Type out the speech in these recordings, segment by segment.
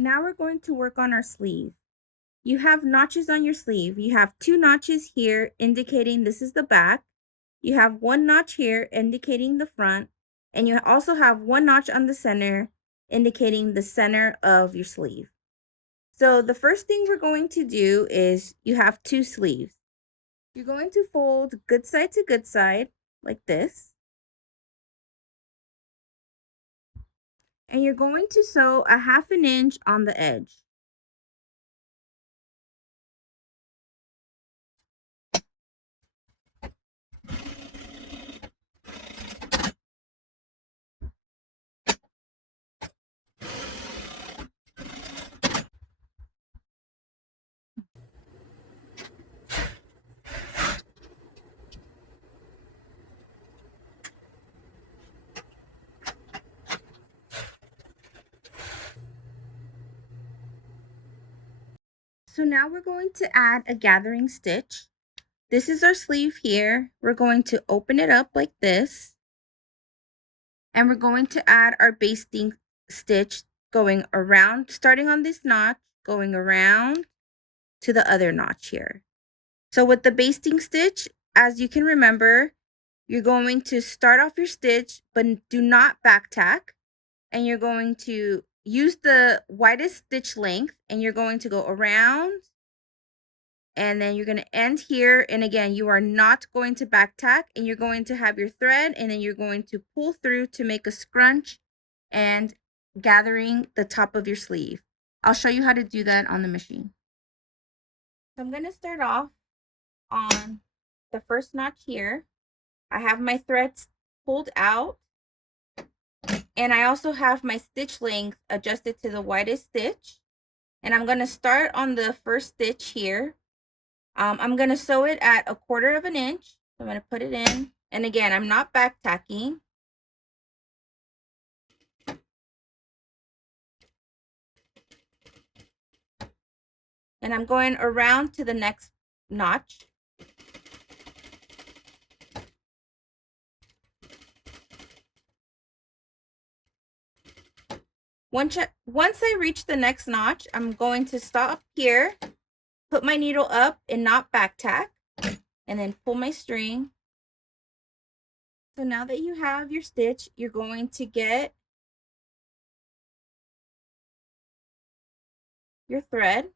Now we're going to work on our sleeve. You have notches on your sleeve. You have 2 notches here indicating this is the back. You have 1 notch here indicating the front. And you also have 1 notch on the center indicating the center of your sleeve. So the first thing we're going to do is you have 2 sleeves. You're going to fold good side to good side like this. And you're going to sew a 1/2 inch on the edge. So now we're going to add a gathering stitch. This is our sleeve here. We're going to open it up like this. And we're going to add our basting stitch going around, starting on this notch, going around to the other notch here. So with the basting stitch, as you can remember, you're going to start off your stitch, but do not back tack. And you're going to use the widest stitch length and you're going to go around and then you're going to end here. And again, you are not going to back tack and you're going to have your thread and then you're going to pull through to make a scrunch and gathering the top of your sleeve. I'll show you how to do that on the machine. So I'm going to start off on the first notch here. I have my threads pulled out and I also have my stitch length adjusted to the widest stitch. And I'm going to start on the first stitch here. I'm going to sew it at 1/4 inch. So I'm going to put it in. And again, I'm not back tacking. And I'm going around to the next notch. Once I reach the next notch, I'm going to stop here, put my needle up and not back tack, and then pull my string. So now that you have your stitch, you're going to get your thread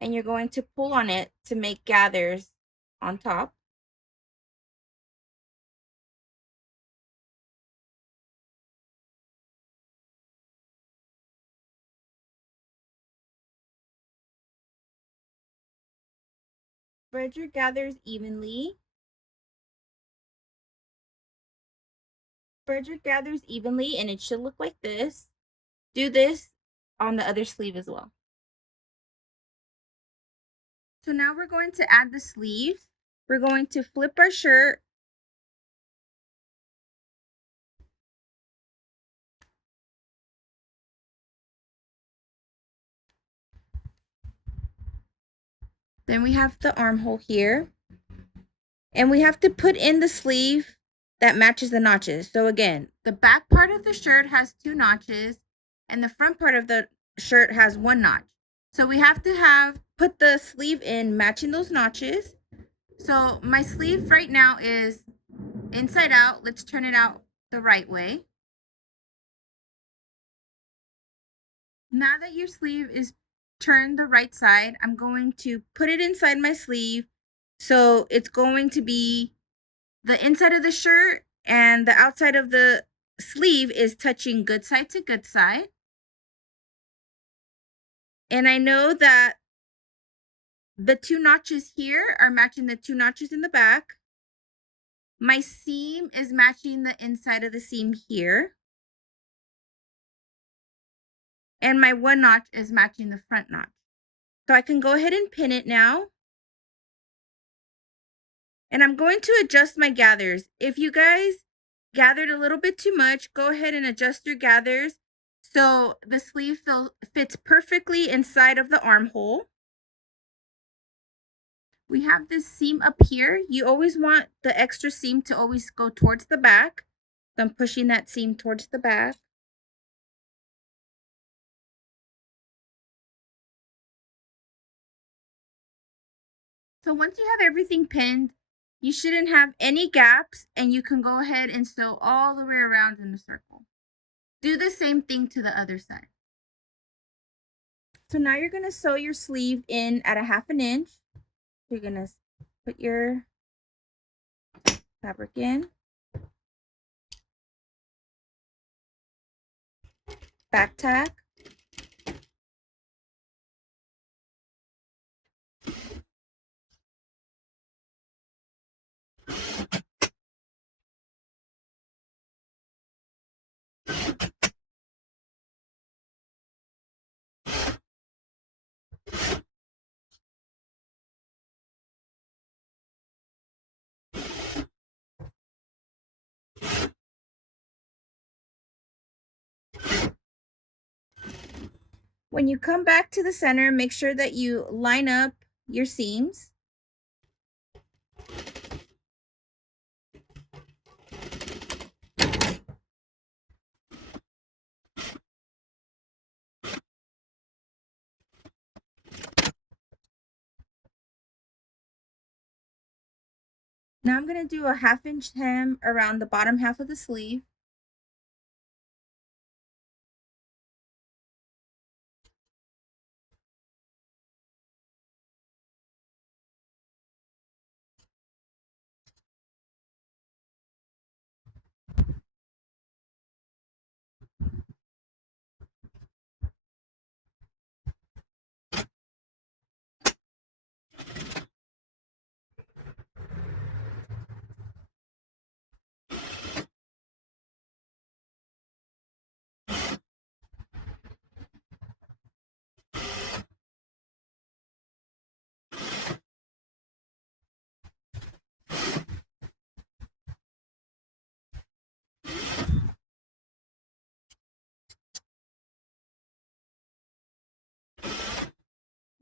and you're going to pull on it to make gathers on top. Spread your gathers evenly. Spread your gathers evenly and it should look like this. Do this on the other sleeve as well. So now we're going to add the sleeves. We're going to flip our shirt. Then we have the armhole here. And we have to put in the sleeve that matches the notches. So again, the back part of the shirt has 2 notches and the front part of the shirt has 1 notch. So we have to put the sleeve in matching those notches. So my sleeve right now is inside out. Let's turn it out the right way. Now that your sleeve is turned the right side, I'm going to put it inside my sleeve. So it's going to be the inside of the shirt and the outside of the sleeve is touching good side to good side. And I know that the 2 notches here are matching the 2 notches in the back. My seam is matching the inside of the seam here. And my 1 notch is matching the front notch. So I can go ahead and pin it now. And I'm going to adjust my gathers. If you guys gathered a little bit too much, go ahead and adjust your gathers so the sleeve fits perfectly inside of the armhole. We have this seam up here. You always want the extra seam to always go towards the back. So I'm pushing that seam towards the back. So once you have everything pinned, you shouldn't have any gaps, and you can go ahead and sew all the way around in a circle. Do the same thing to the other side. So now you're going to sew your sleeve in at a 1/2 inch. You're going to put your fabric in, back tack, when you come back to the center, make sure that you line up your seams. Now I'm going to do a 1/2 inch hem around the bottom half of the sleeve.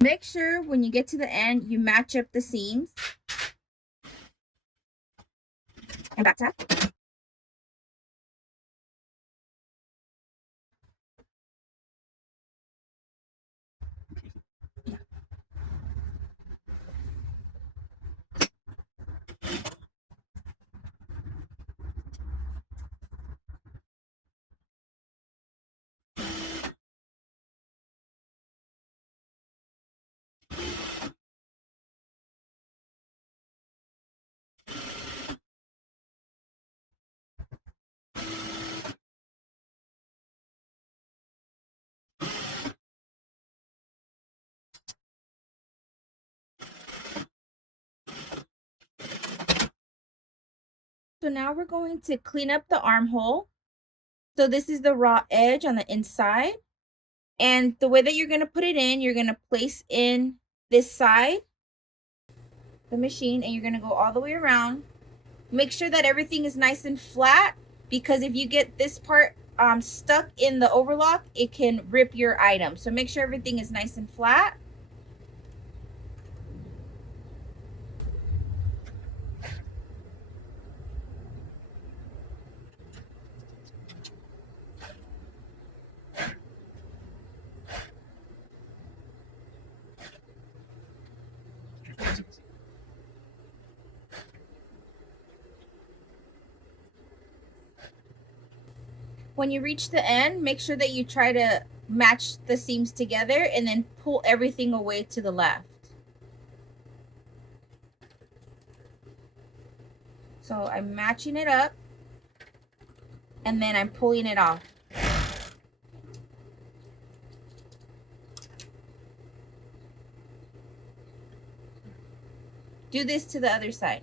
Make sure when you get to the end, you match up the seams and back tack. So now we're going to clean up the armhole. So this is the raw edge on the inside. And the way that you're going to put it in, you're going to place in this side, the machine, and you're going to go all the way around. Make sure that everything is nice and flat, because if you get this part stuck in the overlock, it can rip your item. So make sure everything is nice and flat. When you reach the end, make sure that you try to match the seams together and then pull everything away to the left. So I'm matching it up and then I'm pulling it off. Do this to the other side.